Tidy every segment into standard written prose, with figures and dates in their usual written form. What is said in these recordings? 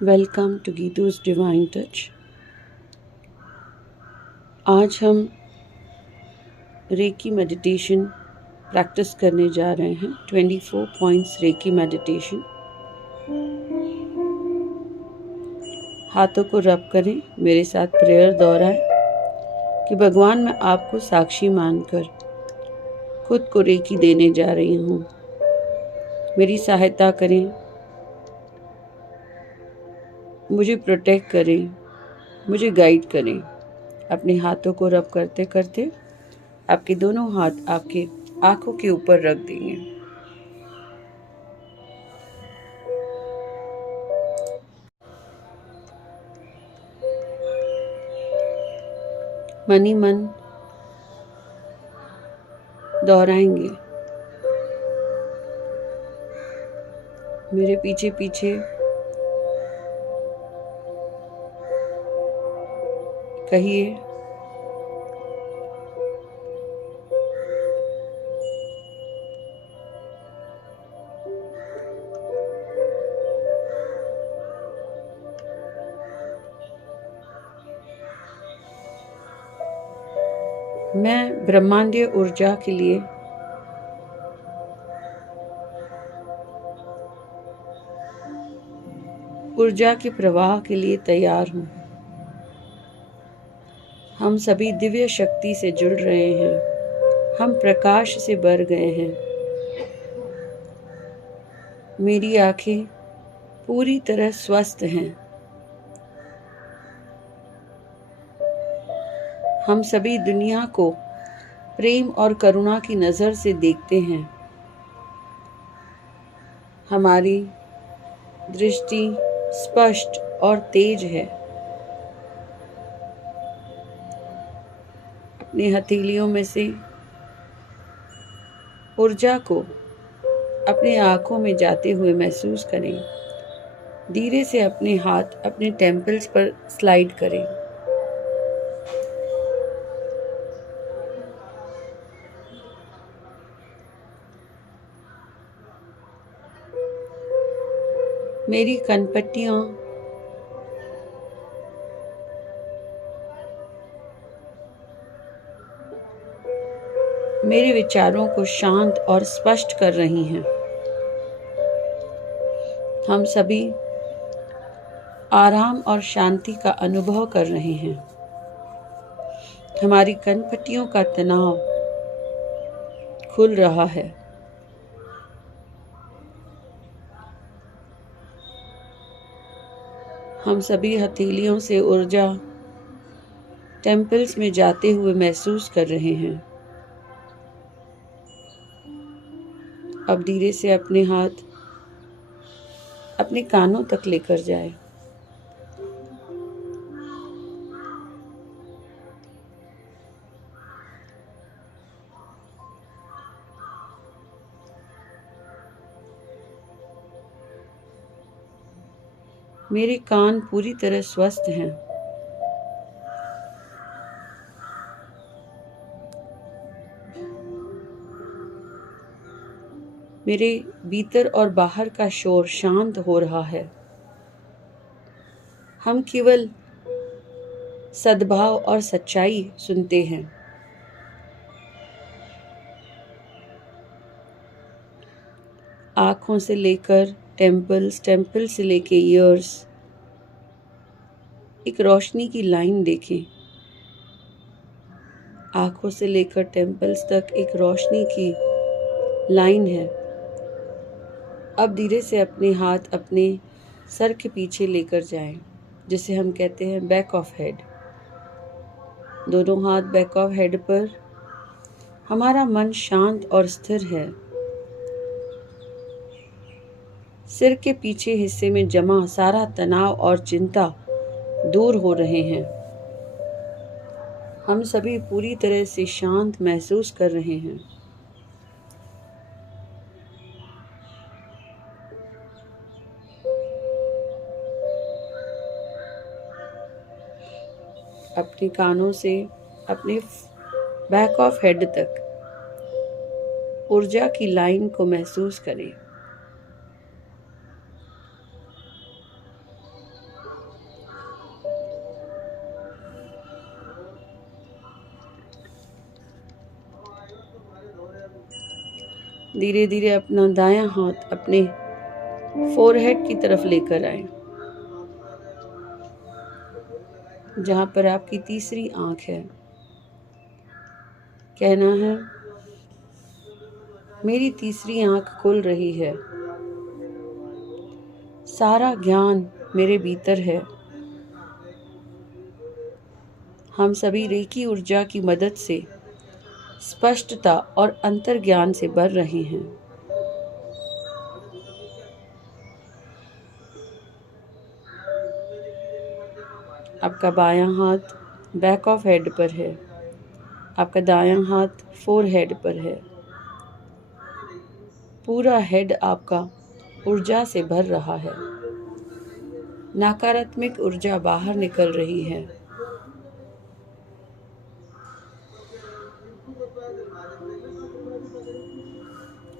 Welcome to Geetu's divine touch. आज हम recce meditation practice करने जा रहे हैं। 24 पॉइंट्स रेकी मेडिटेशन। हाथों को रब करें, मेरे साथ प्रेयर दोहराएं कि भगवान मैं आपको साक्षी मानकर खुद को रेकी देने जा रही हूँ। मेरी सहायता करें, मुझे प्रोटेक्ट करें, मुझे गाइड करें। अपने हाथों को रब करते करते आपके दोनों हाथ आपके आंखों के ऊपर रख देंगे। मन ही मन दोहराएंगे, मेरे पीछे पीछे कहिए, मैं ब्रह्मांडीय ऊर्जा के लिए ऊर्जा के प्रवाह के लिए तैयार हूँ। हम सभी दिव्य शक्ति से जुड़ रहे हैं। हम प्रकाश से भर गए हैं। मेरी आंखें पूरी तरह स्वस्थ हैं। हम सभी दुनिया को प्रेम और करुणा की नज़र से देखते हैं। हमारी दृष्टि स्पष्ट और तेज है। अपनी हथेलियों में से ऊर्जा को अपने आँखों में जाते हुए महसूस करें। धीरे से अपने हाथ अपने टेम्पल्स पर स्लाइड करें। मेरी कनपट्टियाँ मेरे विचारों को शांत और स्पष्ट कर रही हैं। हम सभी आराम और शांति का अनुभव कर रहे हैं। हमारी कनपट्टियों का तनाव खुल रहा है। हम सभी हथेलियों से ऊर्जा टेम्पल्स में जाते हुए महसूस कर रहे हैं। अब धीरे से अपने हाथ अपने कानों तक लेकर जाए। मेरे कान पूरी तरह स्वस्थ हैं। मेरे भीतर और बाहर का शोर शांत हो रहा है। हम केवल सद्भाव और सच्चाई सुनते हैं। आँखों से लेकर टेम्पल्स, टेम्पल से लेकर ईयर्स, एक रोशनी की लाइन देखें। आँखों से लेकर टेम्पल्स तक एक रोशनी की लाइन है। अब धीरे से अपने हाथ अपने सर के पीछे लेकर जाएं, जिसे हम कहते हैं बैक ऑफ हेड। दोनों हाथ बैक ऑफ हेड पर। हमारा मन शांत और स्थिर है। सिर के पीछे हिस्से में जमा सारा तनाव और चिंता दूर हो रहे हैं। हम सभी पूरी तरह से शांत महसूस कर रहे हैं। अपने कानों से अपने बैक ऑफ हेड तक ऊर्जा की लाइन को महसूस करें। धीरे धीरे अपना दायां हाथ अपने फोरहेड की तरफ लेकर आए, जहां पर आपकी तीसरी आंख है। कहना है, मेरी तीसरी आंख खुल रही है, सारा ज्ञान मेरे भीतर है। हम सभी रेकी ऊर्जा की मदद से स्पष्टता और अंतर्ज्ञान से भर रहे हैं। आपका बायां हाथ बैक ऑफ हेड पर है, आपका दायां हाथ फोरहेड पर है। पूरा हेड आपका ऊर्जा से भर रहा है। नकारात्मक ऊर्जा बाहर निकल रही है।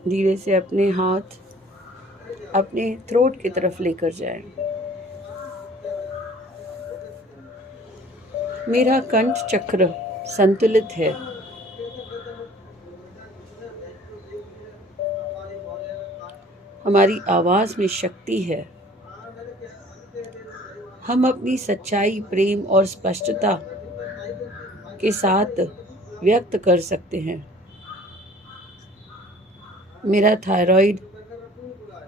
धीरे से अपने हाथ अपने थ्रोट की तरफ लेकर जाएं। मेरा कंठ चक्र संतुलित है। हमारी आवाज में शक्ति है। हम अपनी सच्चाई, प्रेम और स्पष्टता के साथ व्यक्त कर सकते हैं। मेरा थायराइड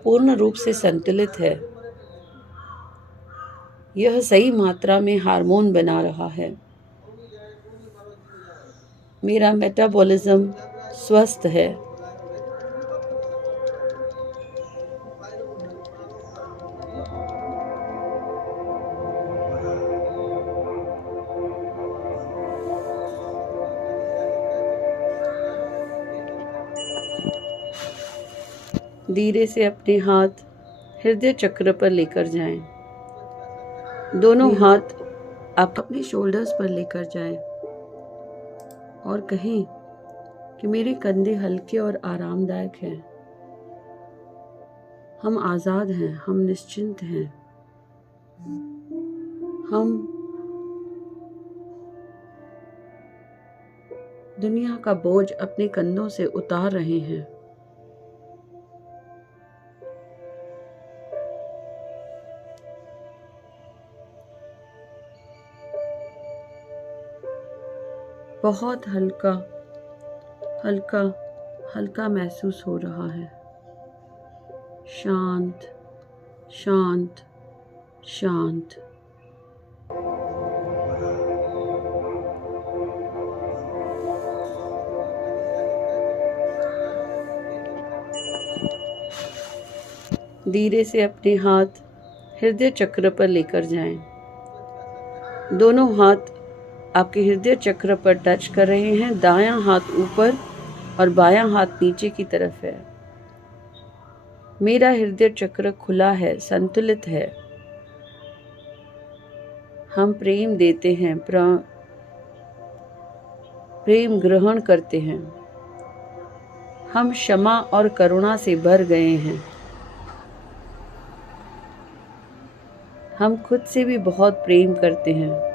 पूर्ण रूप से संतुलित है। यह सही मात्रा में हार्मोन बना रहा है। मेरा मेटाबॉलिज्म स्वस्थ है। धीरे से अपने हाथ हृदय चक्र पर लेकर जाएं। दोनों हाथ आप अपने शोल्डर्स पर लेकर जाएं और कहें कि मेरे कंधे हल्के और आरामदायक हैं। हम आज़ाद हैं, हम निश्चिंत हैं। हम दुनिया का बोझ अपने कंधों से उतार रहे हैं। बहुत हल्का हल्का हल्का महसूस हो रहा है। शांत शांत शांत। धीरे से अपने हाथ हृदय चक्र पर लेकर जाएं। दोनों हाथ आपके हृदय चक्र पर टच कर रहे हैं। दायां हाथ ऊपर और बायां हाथ नीचे की तरफ है। मेरा हृदय चक्र खुला है, संतुलित है। हम प्रेम देते हैं, प्रेम ग्रहण करते हैं। हम क्षमा और करुणा से भर गए हैं। हम खुद से भी बहुत प्रेम करते हैं।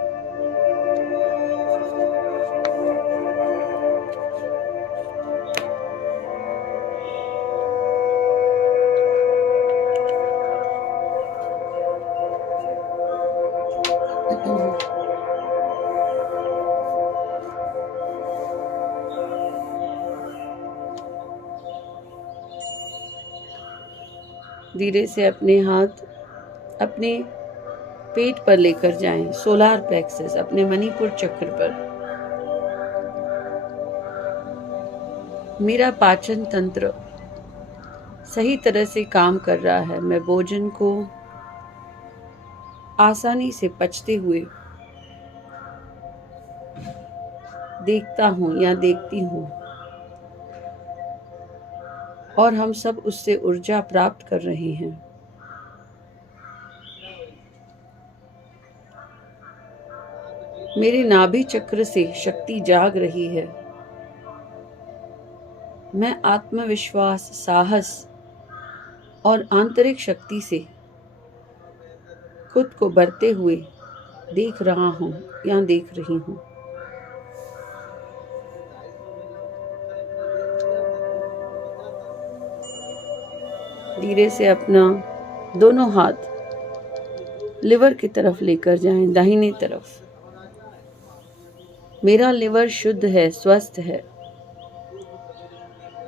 धीरे से अपने हाथ अपने पेट पर लेकर जाएं, सोलार प्लेक्सस, अपने मणिपुर चक्र पर। मेरा पाचन तंत्र सही तरह से काम कर रहा है। मैं भोजन को आसानी से पचते हुए देखता हूँ या देखती हूँ, और हम सब उससे ऊर्जा प्राप्त कर रहे हैं। मेरे नाभि चक्र से शक्ति जाग रही है। मैं आत्मविश्वास, साहस और आंतरिक शक्ति से खुद को बढ़ते हुए देख रहा हूँ या देख रही हूँ। धीरे से अपना दोनों हाथ लिवर की तरफ लेकर जाएं, दाहिनी तरफ। मेरा लिवर शुद्ध है, स्वस्थ है।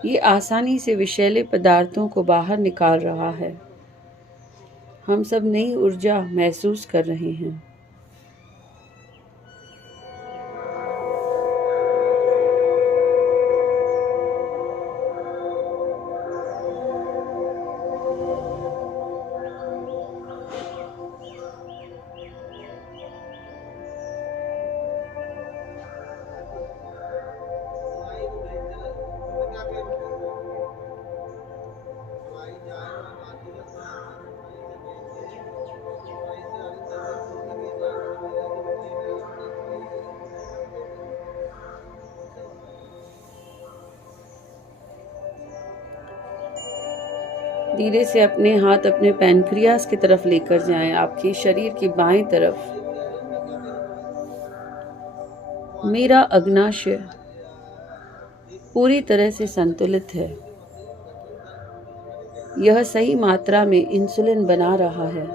ये आसानी से विषैले पदार्थों को बाहर निकाल रहा है। हम सब नई ऊर्जा महसूस कर रहे हैं। धीरे से अपने हाथ अपने पैनक्रियास की तरफ लेकर जाएं, आपके शरीर की बाएं तरफ। मेरा अग्नाशय पूरी तरह से संतुलित है। यह सही मात्रा में इंसुलिन बना रहा है।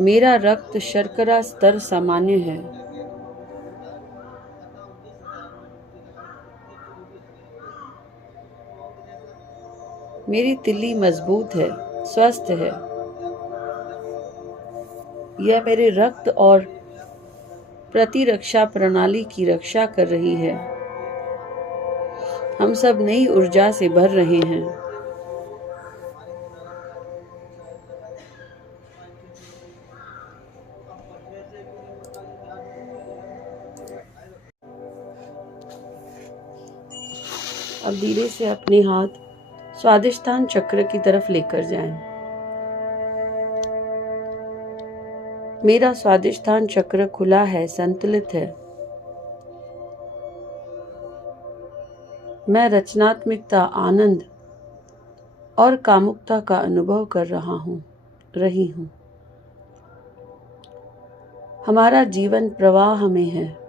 मेरा रक्त शर्करा स्तर सामान्य है। मेरी तिल्ली मजबूत है, स्वस्थ है। यह मेरे रक्त और प्रतिरक्षा प्रणाली की रक्षा कर रही है। हम सब नई ऊर्जा से भर रहे हैं। अब धीरे से अपने हाथ स्वादिष्टान चक्र की तरफ लेकर जाएं। मेरा स्वादिष्टान चक्र खुला है, संतुलित है। मैं रचनात्मकता, आनंद और कामुकता का अनुभव कर रही हूँ। हमारा जीवन प्रवाह में है।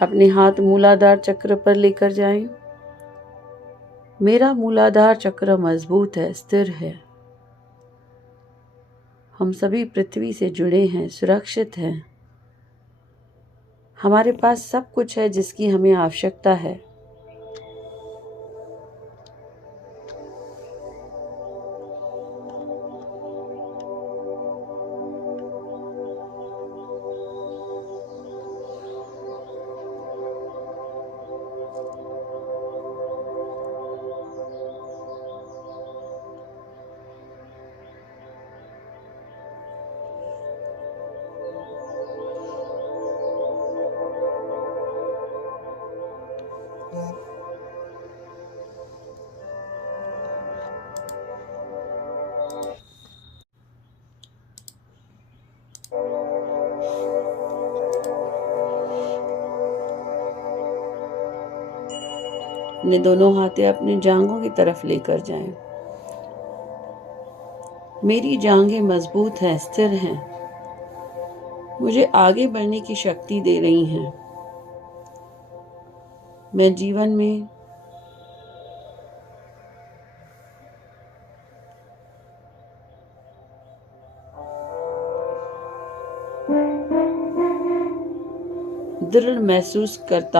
अपने हाथ मूलाधार चक्र पर लेकर जाएं। मेरा मूलाधार चक्र मजबूत है, स्थिर है। हम सभी पृथ्वी से जुड़े हैं, सुरक्षित हैं। हमारे पास सब कुछ है जिसकी हमें आवश्यकता है। अपने दोनों हाथें अपने जांघों की तरफ लेकर जाएं। मेरी जांघें मजबूत हैं, स्थिर हैं। मुझे आगे बढ़ने की शक्ति दे रही हैं। मैं जीवन में दृढ़ महसूस करती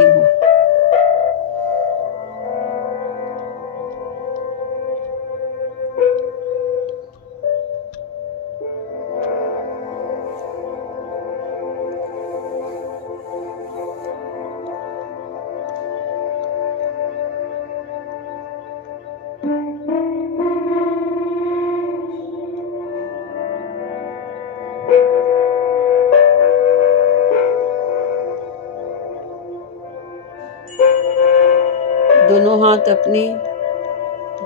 हूँ। दोनों हाथ अपने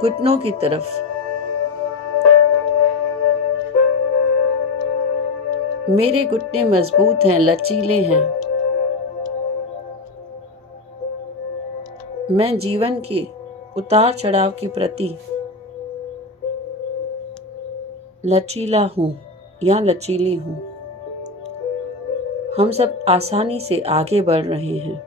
घुटनों की तरफ। मेरे घुटने मजबूत हैं, लचीले हैं। मैं जीवन के उतार चढ़ाव के प्रति लचीला हूँ या लचीली हूँ। हम सब आसानी से आगे बढ़ रहे हैं।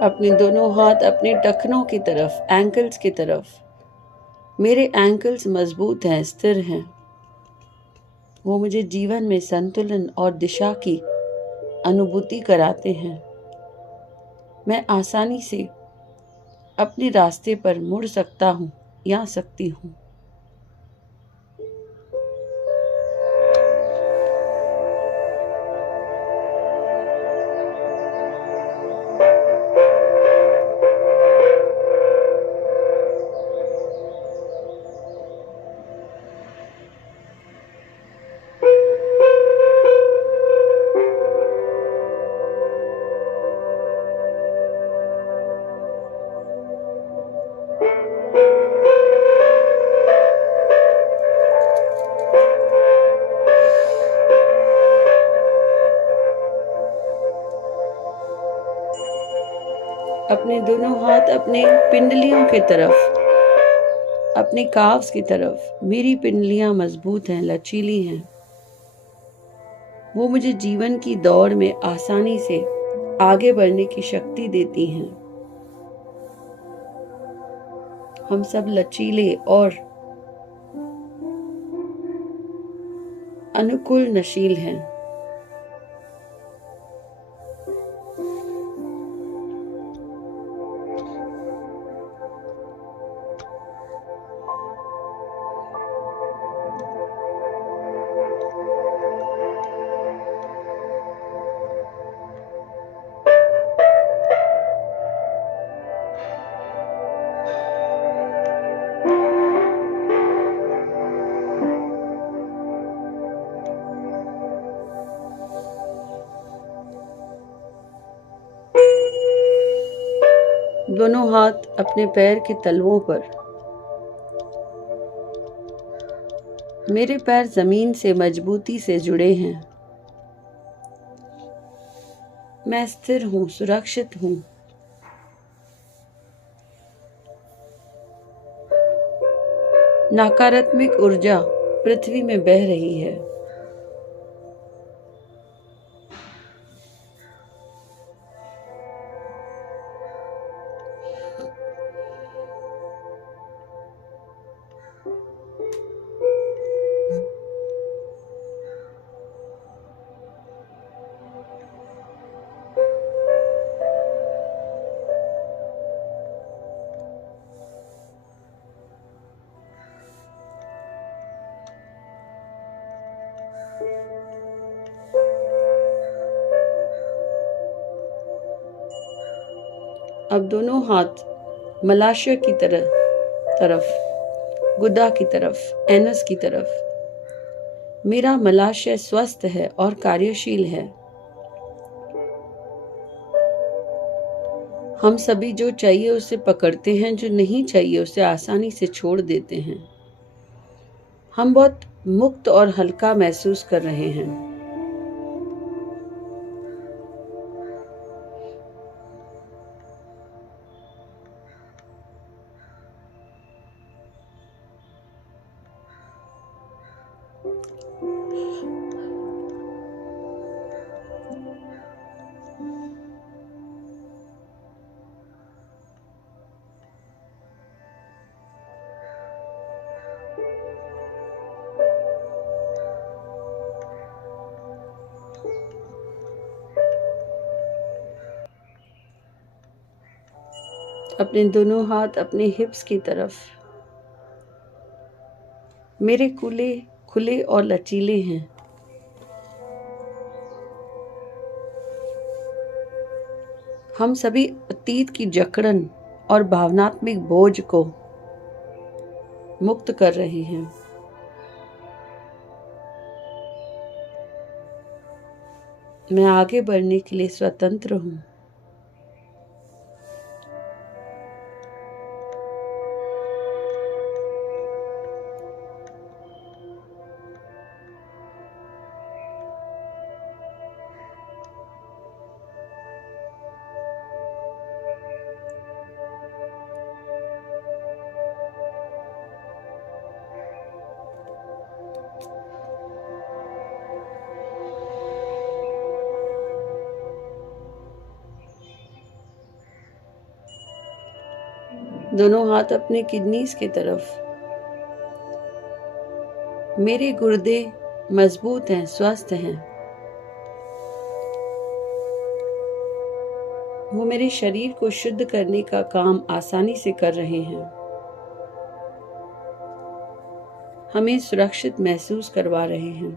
अपने दोनों हाथ अपने टखनों की तरफ, एंकल्स की तरफ। मेरे एंकल्स मजबूत हैं, स्थिर हैं। वो मुझे जीवन में संतुलन और दिशा की अनुभूति कराते हैं। मैं आसानी से अपने रास्ते पर मुड़ सकता हूँ या सकती हूँ। अपने दोनों हाथ अपने पिंडलियों की तरफ, अपने काव्स की तरफ। मेरी पिंडलियां मजबूत हैं, लचीली हैं। वो मुझे जीवन की दौड़ में आसानी से आगे बढ़ने की शक्ति देती हैं। हम सब लचीले और अनुकूल नशील हैं। दोनों हाथ अपने पैर के तलवों पर। मेरे पैर जमीन से मजबूती से जुड़े हैं। मैं स्थिर हूँ, सुरक्षित हूँ। नकारात्मक ऊर्जा पृथ्वी में बह रही है। अब दोनों हाथ मलाशय की तरफ, गुदा की तरफ, एनस की तरफ। मेरा मलाशय स्वस्थ है और कार्यशील है। हम सभी जो चाहिए उसे पकड़ते हैं, जो नहीं चाहिए उसे आसानी से छोड़ देते हैं। हम बहुत मुक्त और हल्का महसूस कर रहे हैं। अपने दोनों हाथ अपने हिप्स की तरफ। मेरे कूल्हे खुले और लचीले हैं। हम सभी अतीत की जकड़न और भावनात्मक बोझ को मुक्त कर रहे हैं। मैं आगे बढ़ने के लिए स्वतंत्र हूँ। दोनों हाथ अपने किडनीज की तरफ। मेरे गुर्दे मजबूत हैं, स्वस्थ हैं। वो मेरे शरीर को शुद्ध करने का काम आसानी से कर रहे हैं। हमें सुरक्षित महसूस करवा रहे हैं।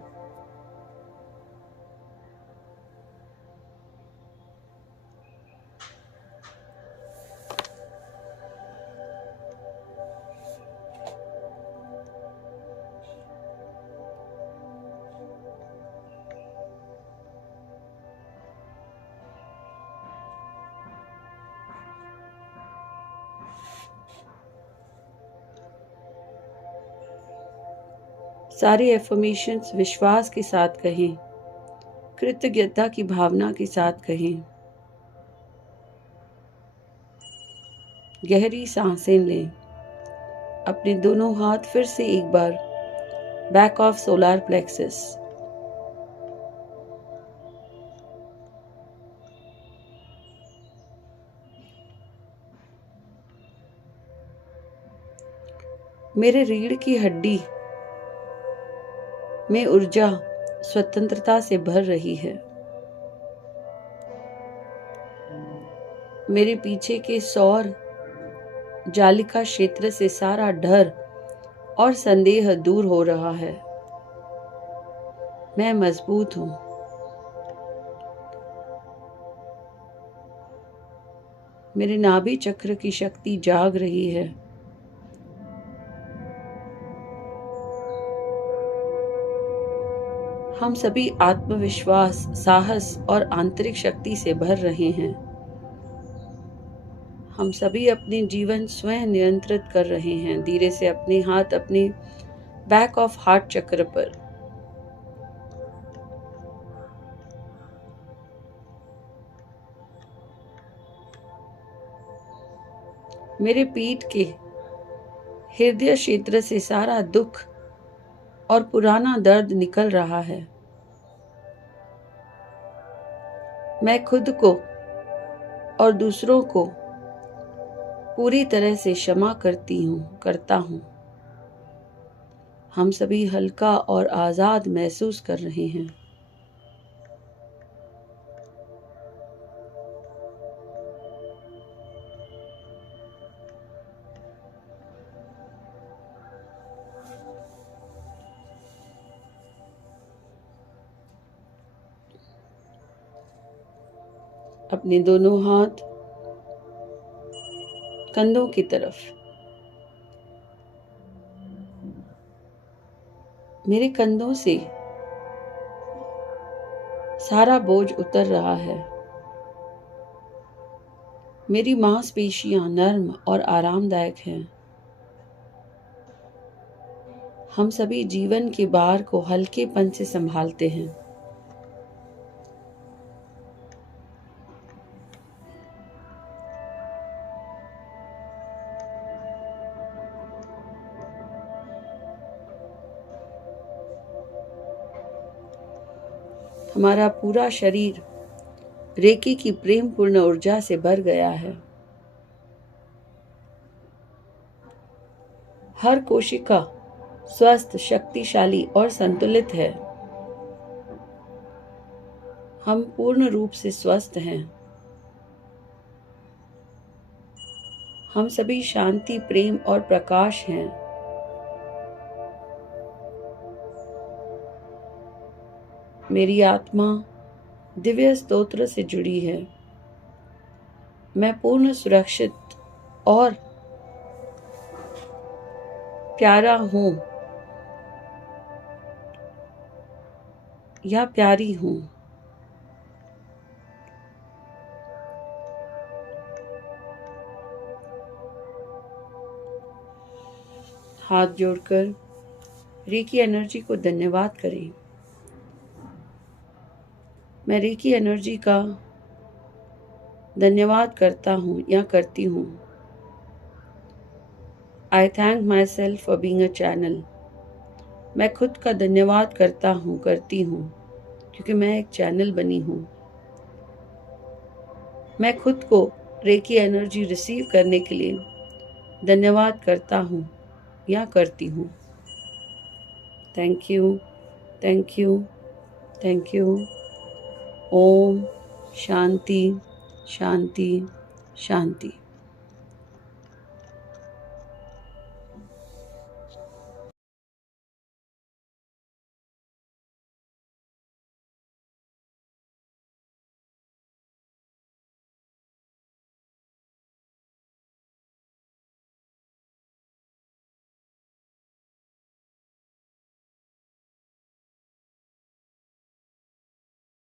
सारे एफर्मेशंस विश्वास के साथ कहें, कृतज्ञता की भावना के साथ कहें। गहरी सांसें लें। अपने दोनों हाथ फिर से एक बार बैक ऑफ सोलर प्लेक्सस। मेरे रीढ़ की हड्डी में ऊर्जा स्वतंत्रता से भर रही है। मेरे पीछे के सौर जालिका क्षेत्र से सारा डर और संदेह दूर हो रहा है। मैं मजबूत हूं। मेरे नाभि चक्र की शक्ति जाग रही है। हम सभी आत्मविश्वास, साहस और आंतरिक शक्ति से भर रहे हैं। हम सभी अपने जीवन स्वयं नियंत्रित कर रहे हैं। धीरे से अपने हाथ अपने बैक ऑफ हार्ट चक्र पर। मेरे पीठ के हृदय क्षेत्र से सारा दुख और पुराना दर्द निकल रहा है। मैं खुद को और दूसरों को पूरी तरह से क्षमा करता हूं। हम सभी हल्का और आजाद महसूस कर रहे हैं। अपने दोनों हाथ कंधों की तरफ। मेरे कंधों से सारा बोझ उतर रहा है। मेरी मांसपेशियां नर्म और आरामदायक हैं। हम सभी जीवन के भार को हल्केपन से संभालते हैं। हमारा पूरा शरीर रेकी की प्रेमपूर्ण ऊर्जा से भर गया है। हर कोशिका स्वस्थ, शक्तिशाली और संतुलित है। हम पूर्ण रूप से स्वस्थ हैं। हम सभी शांति, प्रेम और प्रकाश हैं। मेरी आत्मा दिव्य स्तोत्र से जुड़ी है। मैं पूर्ण सुरक्षित और प्यारा हूँ या प्यारी हूँ। हाथ जोड़कर रेकी एनर्जी को धन्यवाद करें। मैं रेकी एनर्जी का धन्यवाद करता हूँ या करती हूँ। आई thank my self for being a channel. मैं खुद का धन्यवाद करता हूँ, करती हूँ, क्योंकि मैं एक चैनल बनी हूँ। मैं खुद को रेकी एनर्जी रिसीव करने के लिए धन्यवाद करता हूँ या करती हूँ। Thank you, thank you, thank you. ओम शांति, शांति, शांति।